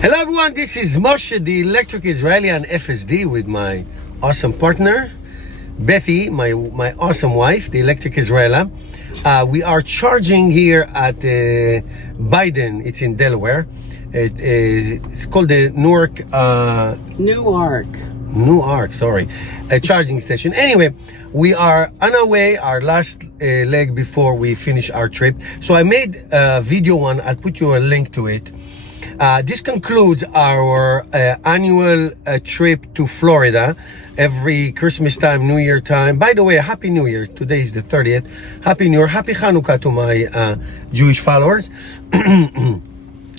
Hello everyone, this is Moshe, the electric Israeli on FSD with my awesome partner, Bethy, my awesome wife, the electric Israeli. We are charging here at Biden, it's in Delaware. It's called the Newark, a charging station. Anyway, we are on our way, our last leg before we finish our trip. So I made a video one, I'll put you a link to it. This concludes our annual trip to Florida every Christmas time, New Year time. By the way, Happy New Year. Today is the 30th. Happy New Year. Happy Hanukkah to my Jewish followers.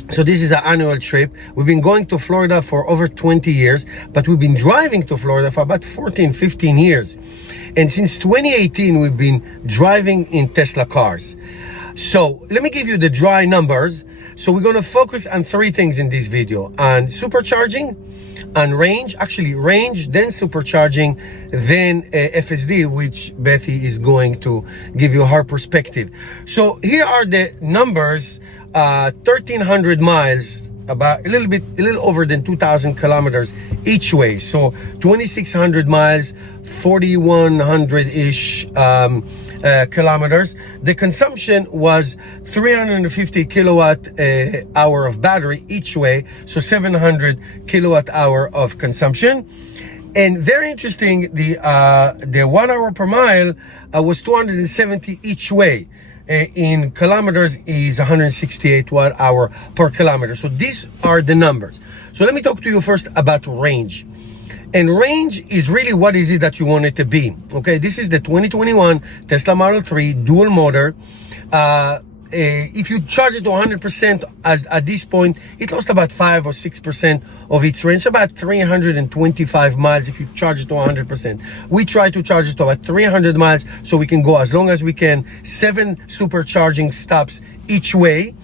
So this is our annual trip. We've been going to Florida for over 20 years, but we've been driving to Florida for about 14, 15 years. And since 2018, we've been driving in Tesla cars. So let me give you the dry numbers. So we're going to focus on three things in this video: on supercharging, on range, actually range, then supercharging, then FSD, which Bethy is going to give you her perspective. So here are the numbers: 1,300 miles, about a little over than 2,000 kilometers each way. So 2,600 miles, 4,100-ish kilometers. The consumption was 350 kilowatt hour of battery each way, so 700 kilowatt hour of consumption. And very interesting, the 1 hour per mile was 270 each way. In kilometers is 168 watt hour per kilometer. So these are the numbers. So let me talk to you first about range. And range is really what is it that you want it to be. Okay, this is the 2021 Tesla Model 3 dual motor. If you charge it to 100% at this point, it lost about 5 or 6% of its range, about 325 miles if you charge it to 100%. We try to charge it to about 300 miles so we can go as long as we can. 7 supercharging stops each way,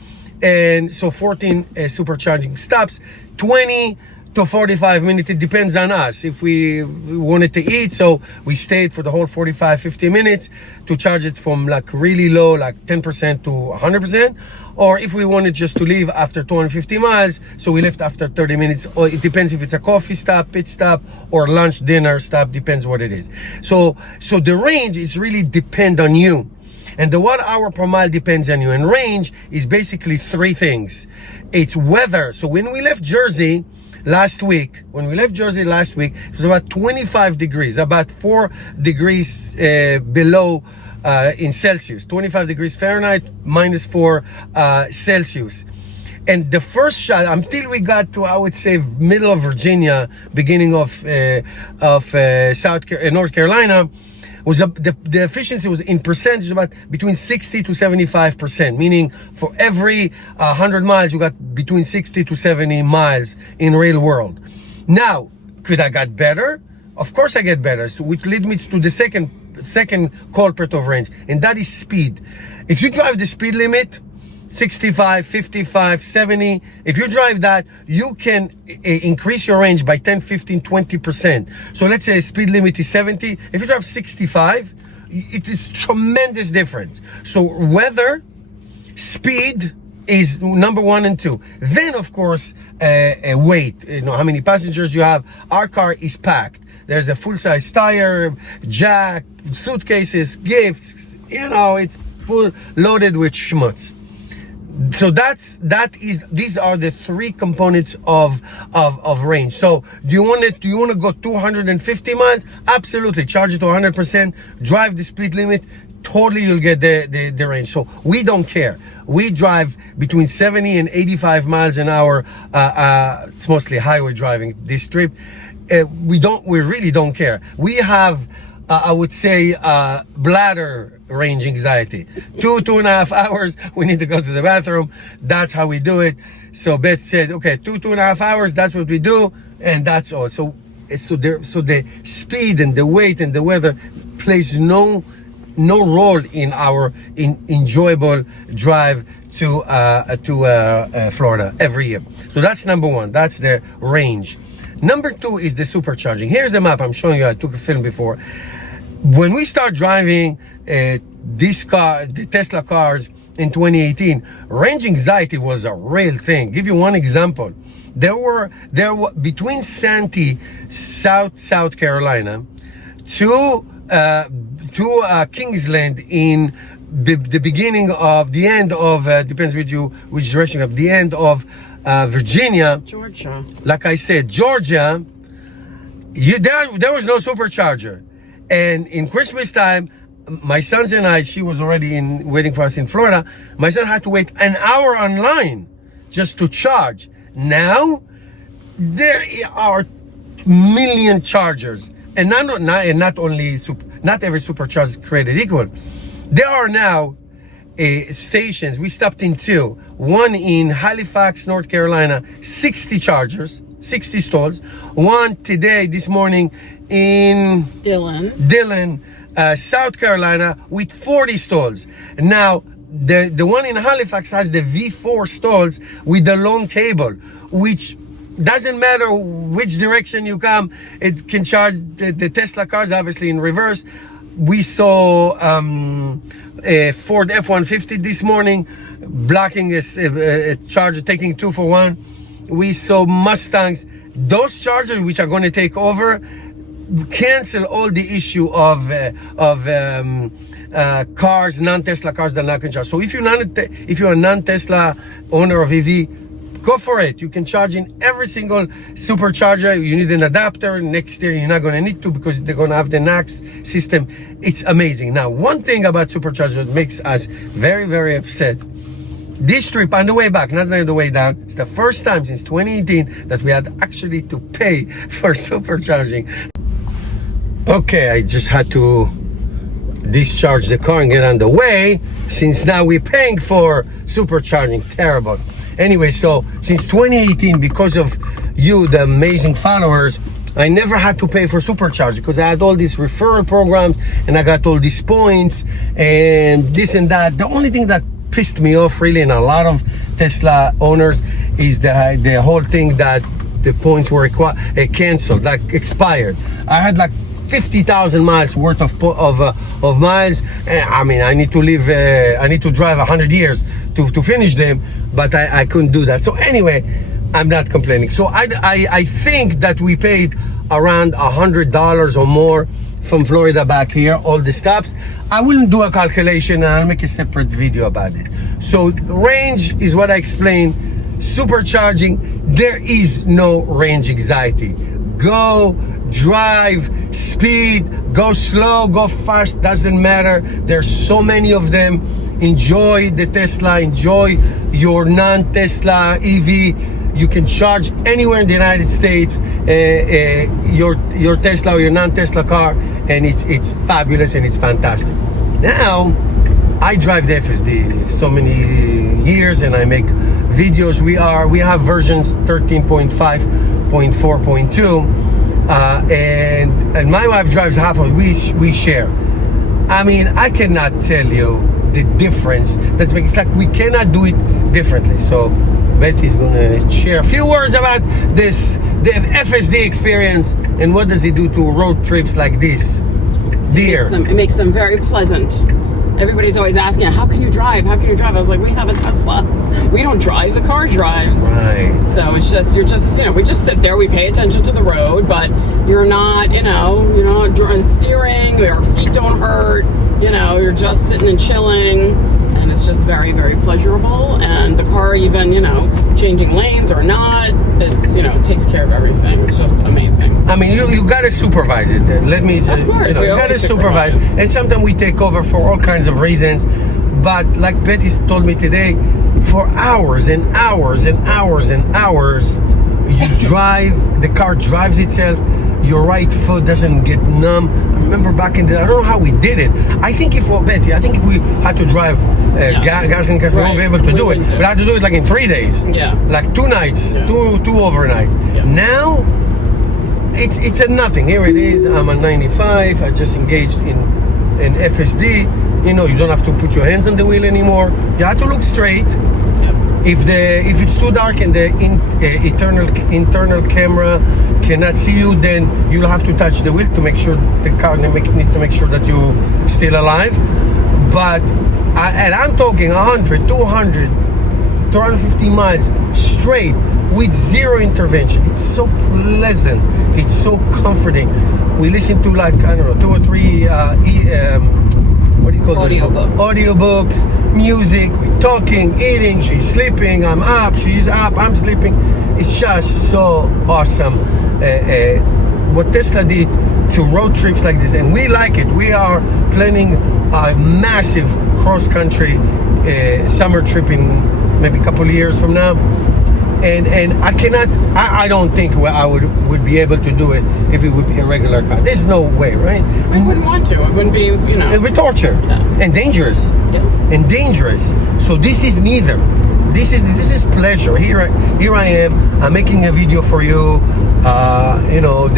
and so 14 supercharging stops, 20 to 45 minutes. It depends on us. If we wanted to eat, so we stayed for the whole 45-50 minutes to charge it from like really low, like 10% to 100%. Or if we wanted just to leave after 250 miles, so we left after 30 minutes. Or it depends if it's a coffee stop, pit stop, or lunch, dinner stop, depends what it is. So the range is really depend on you. And the 1 hour per mile depends on you. And range is basically three things. It's weather. So when we left Jersey last week, it was about 25 degrees, about 4 degrees below in Celsius, 25 degrees Fahrenheit, minus 4 Celsius. And the first shot, until we got to, I would say, middle of Virginia, beginning of North Carolina, was the efficiency was in percentage about between 60 to 75%, meaning for every 100 miles you got between 60 to 70 miles in real world. Now, could I get better? Of course I get better, so which leads me to the second culprit of range, and that is speed. If you drive the speed limit, 65, 55, 70, if you drive that, you can increase your range by 10, 15, 20%. So let's say speed limit is 70. If you drive 65, it is tremendous difference. So weather, speed is number 1 and 2. Then of course, weight, how many passengers you have. Our car is packed. There's a full-size tire, jack, suitcases, gifts, it's full loaded with schmutz. So these are the three components of range. So do you want to go 250 miles? Absolutely. Charge it to 100%, drive the speed limit, totally you'll get the range. So we don't care. We drive between 70 and 85 miles an hour. It's mostly highway driving this trip. We really don't care. We have I would say bladder range anxiety. 2.5 hours, we need to go to the bathroom. That's how we do it. So Beth said, okay, 2.5 hours, that's what we do, and that's all. So the speed and the weight and the weather plays no role in our enjoyable drive to Florida every year. So that's number 1. That's the range. Number 2 is the supercharging. Here's a map I'm showing you. I took a film before. When we start driving the Tesla cars, in 2018, range anxiety was a real thing. Give you one example. There were between Santee, South Carolina, to Kingsland in the beginning of the end of depends which direction of the end of Virginia, Georgia. Like I said, Georgia, there was no supercharger, and in Christmas time, my sons and I, she was already waiting for us in Florida. My son had to wait an hour online just to charge. Now there are million chargers, and not only not every supercharger is created equal. There are now stations. We stopped in two. One in Halifax, North Carolina, 60 chargers, 60 stalls. One this morning in Dillon, South Carolina, with 40 stalls. Now, the one in Halifax has the V4 stalls with the long cable, which doesn't matter which direction you come, it can charge the Tesla cars, obviously in reverse. We saw a Ford F-150 this morning blocking a charger, taking 2 for 1. We saw Mustangs. Those chargers, which are going to take over, cancel all the issue of cars, non-Tesla cars that now can charge. So if you're a non-Tesla owner of EV, go for it. You can charge in every single supercharger. You need an adapter. Next year, you're not going to need to because they're going to have the NACS system. It's amazing. Now, one thing about supercharger that makes us very, very upset. This trip on the way back, not on the way down, it's the first time since 2018 that we had actually to pay for supercharging. Okay, I just had to discharge the car and get on the way, since now we're paying for supercharging. Terrible. Anyway, so since 2018, because of you, the amazing followers, I never had to pay for supercharging because I had all these referral programs and I got all these points and this and that. The only thing that pissed me off really, and a lot of Tesla owners, is the whole thing that the points were canceled, like expired. I had like 50,000 miles worth of miles. I mean, I need to drive 100 years to finish them, but I couldn't do that. So anyway, I'm not complaining. So I think that we paid around $100 or more from Florida back here, all the stops. I will do a calculation and I'll make a separate video about it. So range is what I explained. Supercharging, there is no range anxiety. Go, drive, speed, go slow, go fast, doesn't matter. There's so many of them. Enjoy the Tesla, enjoy your non-Tesla EV. You can charge anywhere in the United States your Tesla or your non-Tesla car, and it's fabulous and it's fantastic. Now, I drive the FSD so many years and I make videos. We have versions 13.5.4.2 and my wife drives half of it. We share. I mean, I cannot tell you the difference. It's like we cannot do it differently. So Betty's gonna share a few words about the FSD experience and what does it do to road trips like this. It makes them very pleasant. Everybody's always asking, how can you drive? How can you drive? I was like, we have a Tesla. We don't drive, the car drives. Right. So it's just, we just sit there, we pay attention to the road, but you're not, you're not steering, your feet don't hurt, you're just sitting and chilling. And it's just very, very pleasurable. And the car, even, changing lanes or not, it's, takes care of everything. It's just amazing. I mean, you got to supervise it then. Let me tell you. Of course, you got to supervise. And sometimes we take over for all kinds of reasons. But like Betty told me today, for hours and hours and hours and hours, you drive, the car drives itself. Your right foot doesn't get numb. I remember back in the, I don't know how we did it. I think if we had to drive gas and gas, we won't be able to do it. We had to do it like in 3 days. Yeah. Like 2 nights, two overnight. Yeah. Now, it's a nothing. Here it is. I'm on 95. I just engaged in FSD. You don't have to put your hands on the wheel anymore. You have to look straight. If it's too dark and the internal camera cannot see you, then you'll have to touch the wheel to make sure the car needs to make sure that you're still alive. But And I'm talking 100, 200, 250 miles straight with zero intervention. It's so pleasant. It's so comforting. We listen to like, I don't know, 2 or 3 what do you call Audiobooks. Audiobooks, music, we're talking, eating, she's sleeping, I'm up, she's up, I'm sleeping. It's just so awesome what Tesla did to road trips like this, and we like it. We are planning a massive cross-country summer trip in maybe a couple of years from now. And I don't think I would be able to do it if it would be a regular car. There's no way, right? I wouldn't want to. It wouldn't be, you know. It would be torture. Yeah. And dangerous. Yeah. And dangerous. So this is neither. This is pleasure. Here I am. I'm making a video for you. You know,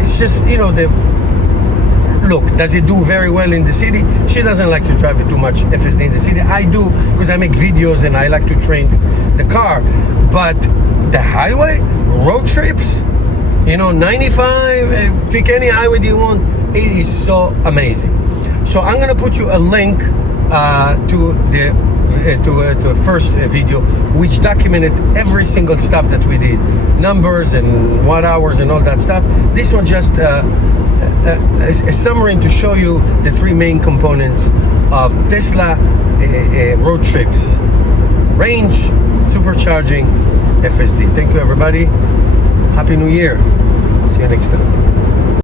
it's just, you know, look, does it do very well in the city? She doesn't like to drive it too much, FSD in the city. I do, because I make videos and I like to train the car. But the highway, road trips, you know, 95, pick any highway you want, it is so amazing. So I'm gonna put you a link to the first video, which documented every single stop that we did, numbers and watt hours and all that stuff. This one just a summary to show you the 3 main components of Tesla road trips: range, supercharging, FSD. Thank you, everybody. Happy New Year. See you next time.